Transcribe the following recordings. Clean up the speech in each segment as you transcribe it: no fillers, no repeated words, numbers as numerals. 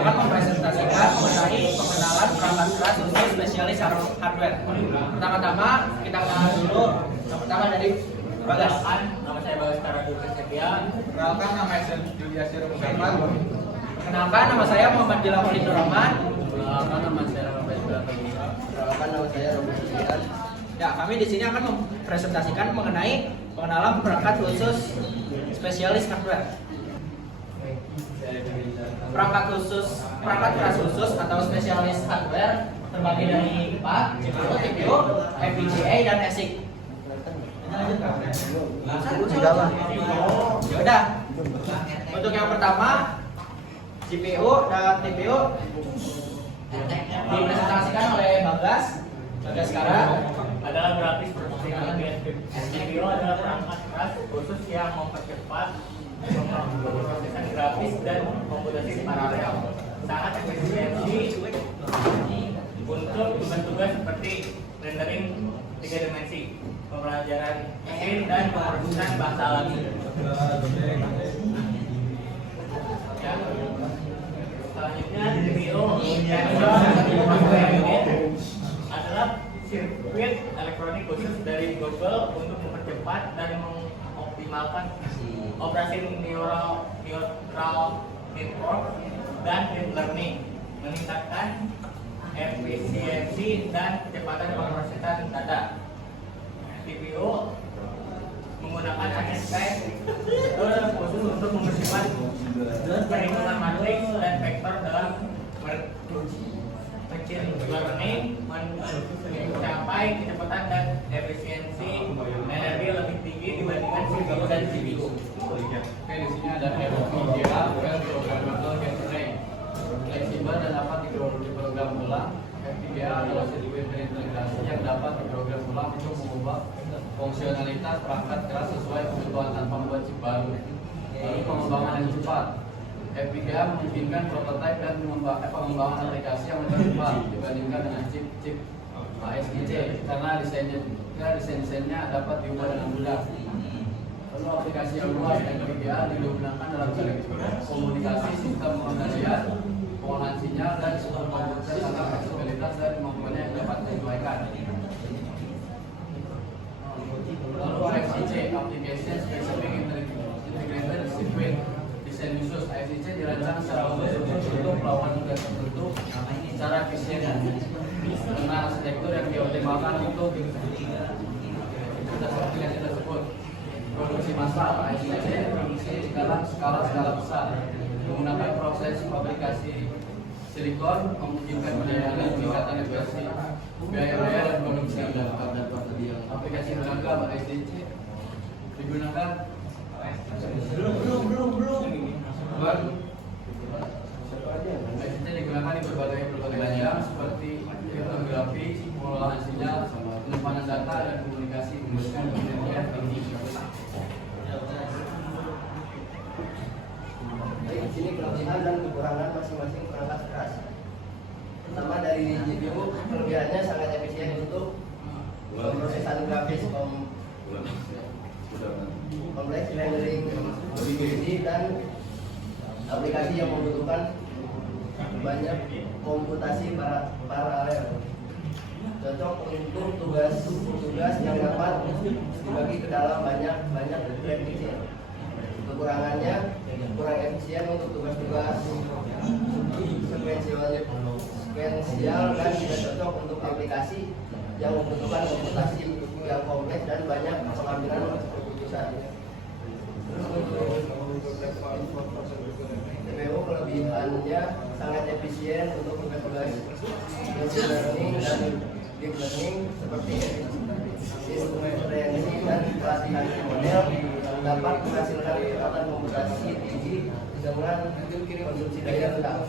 akan mempresentasikan mengenai pengenalan perangkat keras untuk spesialis hardware. Pertama-tama kita kenalan dulu. Yang pertama dari Bagas. Nama saya Bagas Karadul Sepian. Perkenalkan, nama saya Julia Sirum Muhammad. Perkenalkan, nama saya Muhammad Jilam Walidur Rahman. Perkenalkan, nama saya Rafael Subianto. Perkenalkan, nama saya Robi Subian. Ya, kami di sini akan mempresentasikan mengenai pengenalan perangkat khusus spesialis hardware. Perangkat keras khusus atau spesialis hardware terbagi dari 4, CPU, TPU, FPGA, dan ASIC. Ya udah. Untuk yang pertama, CPU dan TPU dipresentasikan oleh Bagas sekarang. Adalah grafis persidangan GPU adalah perangkat keras khusus yang mempercepat pemrosesan grafis dan komputasi paralel. Sangat efisiensi untuk tugas-tugas seperti rendering 3 dimensi, pembelajaran mesin, dan perusahaan bahasa alami. Ya. Selanjutnya CPU adalah sirkuit elektronik khusus dari Google untuk mempercepat dan mengoptimalkan operasi neural network dan deep learning, meningkatkan efisiensi dan kecepatan pemrosesan data. CPU menggunakan ASP khusus untuk membersihkan perhitungan matriks dan vektor dalam machine learning, mencapai kecepatan dan efisiensi energi lebih tinggi dibandingkan CPU dan GPU. Oke, di sini ada FPGA, Programmable Gate Array. Fleksibel dan dapat diprogram ulang. FPGA adalah sirkuit terintegrasi yang dapat diprogram ulang untuk mengubah fungsionalitas perangkat keras sesuai kebutuhan tanpa membuat chip baru. Lalu pengembangan yang cepat. FPGA memungkinkan prototipe dan pengembangan aplikasi yang lebih cepat dibandingkan dengan chip ASIC karena desainnya dapat diubah dengan mudah. Lalu aplikasi yang luas FPGA digunakan dalam komunikasi, sistem pengendalian, pengolahan sinyal, dan sistem komputer karena fleksibilitas dan kemampuannya yang dapat disesuaikan. Lalu ASIC, Application Specific Integrated Circuit, desain khusus. ASIC dirancang secara khusus untuk melakukan tugas tertentu secara efisien karena arsitektur yang dioptimalkan untuk aplikasi tersebut. Produksi massal, ASIC produksi skala besar menggunakan proses fabrikasi silikon, memungkinkan peningkatan efisiensi biaya dan produksi. Aplikasi beragam ASIC digunakan ASIC digunakan di berbagai bidang seperti kriptografi, pengolahan sinyal, penyimpanan data, dan komunikasi menggunakan penelitian tinggi. Baik, di sini kelebihan dan kekurangan masing-masing perangkat keras. Pertama dari GPU, kelebihannya sangat efisien untuk pemrosesan grafis kompleks rendering tinggi dan aplikasi yang membutuhkan banyak komputasi paralel. Cocok untuk tugas yang dapat dibagi ke dalam banyak prediksi. Kekurangannya kurang efisien untuk tugas-tugas sekuensial dan tidak cocok untuk aplikasi yang membutuhkan komputasi yang kompleks dan banyak pengambilan keputusan. Terus untuk CPU, kelebihannya sangat efisien untuk tugas-tugas machine learning dan deep learning seperti inferensi dan pelatihan model, dapat menghasilkan kecepatan komputasi tinggi dengan konsumsi daya rendah.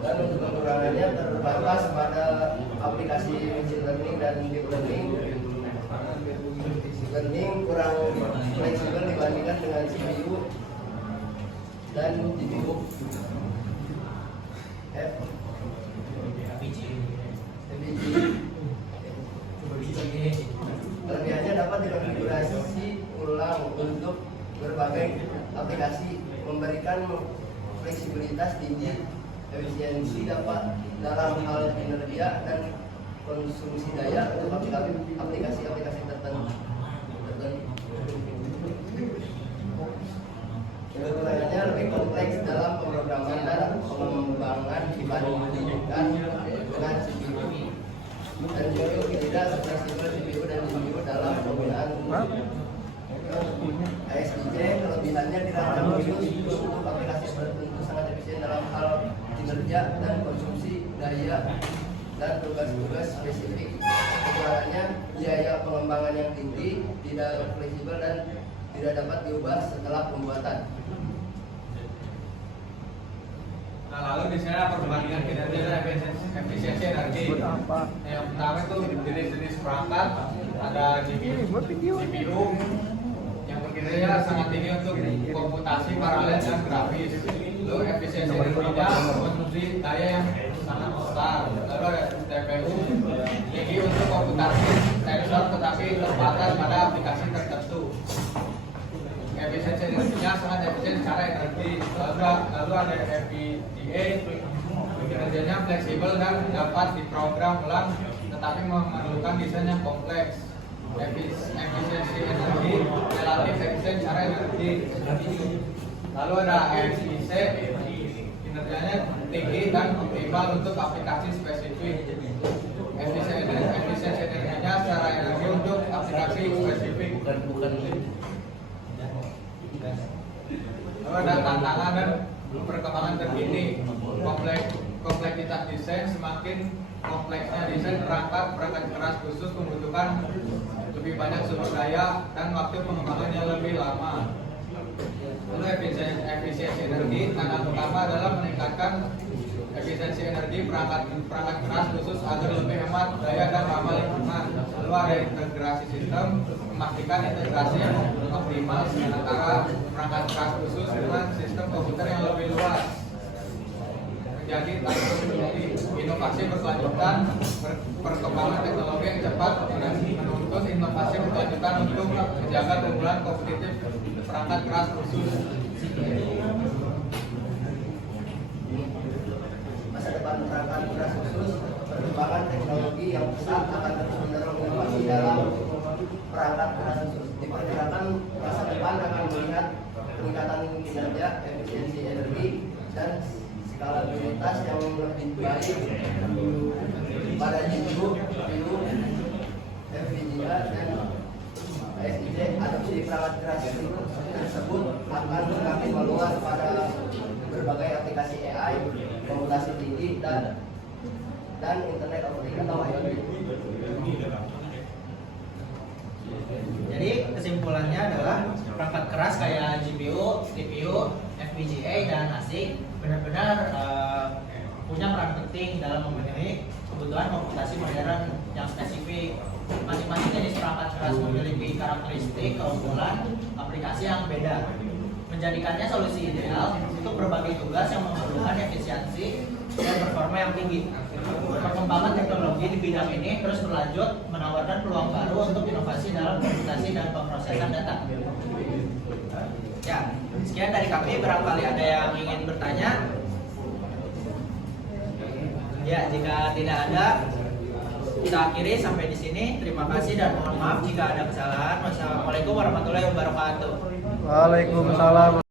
Dan untuk kekurangannya terbatas pada aplikasi machine learning dan deep learning kurang fleksibel dibandingkan dengan CPU dan GPU. Kelebihannya dapat dikonfigurasi ulang untuk berbagai aplikasi, memberikan fleksibilitas tinggi, efisiensi dapat dalam hal kinerja dan konsumsi daya untuk aplikasi-aplikasi tertentu. Kekurangannya lebih kompleks dalam pemrograman dan pengembangan dibandingkan dengan CPU. Dan CPU tidak fleksibel CPU dan GPU dalam penggunaan ASIC. Kelebihannya dirancang khusus untuk aplikasi tertentu, sangat efisien dalam hal kinerja dan konsumsi daya dan tugas-tugas spesifik. Kekurangannya biaya pengembangan yang tinggi, tidak fleksibel dan tidak dapat diubah setelah pembuatan. Nah, lalu di sana perbandingan kinerja dan efisiensi energi. Yang pertama itu jenis-jenis perangkat, ada GPU yang berkinerja sangat tinggi untuk komputasi paralel dan grafis. Lalu efisiensi energinya konsumsi daya yang sangat besar. Lalu ada CPU tinggi untuk komputasi sensor tetapi terbatas pada aplikasi tertentu. Efisiensi energinya sangat efisien secara energi. Lalu ada FPGA, kinerjanya fleksibel dan dapat diprogram ulang, tetapi memerlukan desain yang kompleks. Efisiensi energi relatif efisien secara energi. Lalu ada FIC, kinerjanya tinggi dan optimal untuk aplikasi spesifik. Efisiensi energinya secara energi untuk aplikasi spesifik. Lalu ada tantangan dan perkembangan terkini. Kompleksitas desain, semakin kompleksnya desain perangkat keras khusus membutuhkan lebih banyak sumber daya dan waktu pengembangan yang lebih lama. Lalu efisiensi energi, tantangan utama adalah meningkatkan efisiensi energi perangkat keras khusus agar lebih hemat daya dan ramah lingkungan. Lalu ada integrasi sistem, memastikan integrasi yang optimal antara perangkat keras khusus dengan sistem komputer yang lebih luas. Jadi inovasi berkelanjutan, perkembangan teknologi yang cepat menuntut inovasi berkelanjutan untuk menjaga keunggulan kompetitif perangkat keras khusus. Masa depan perangkat keras khusus, perkembangan teknologi yang pesat akan terus mendorong inovasi dalam perangkat keras khusus. Diperkirakan masa depan akan melihat peningkatan kinerja, efisiensi energi, dan skalabilitas yang lebih baik pada GPU, CPU, FPGA, dan ASIC. Adopsi perangkat keras tersebut akan semakin meluas pada berbagai aplikasi AI, komputasi tinggi, dan Internet of Things atau IoT. Jadi kesimpulannya adalah perangkat keras kayak GPU, CPU, FPGA, dan ASIC benar-benar punya peran penting dalam memenuhi kebutuhan komputasi modern yang spesifik. Masing-masing jenis perangkat keras memiliki karakteristik, keunggulan, aplikasi yang beda, menjadikannya solusi ideal untuk berbagai tugas yang memerlukan efisiensi dan performa yang tinggi. Perkembangan teknologi di bidang ini terus berlanjut, menawarkan peluang baru untuk inovasi dalam komputasi dan pemrosesan data. Ya, sekian dari kami. Barangkali ada yang ingin bertanya. Ya, jika tidak ada, kita akhiri sampai di sini. Terima kasih dan mohon maaf jika ada kesalahan. Wassalamualaikum warahmatullahi wabarakatuh. Waalaikumsalam.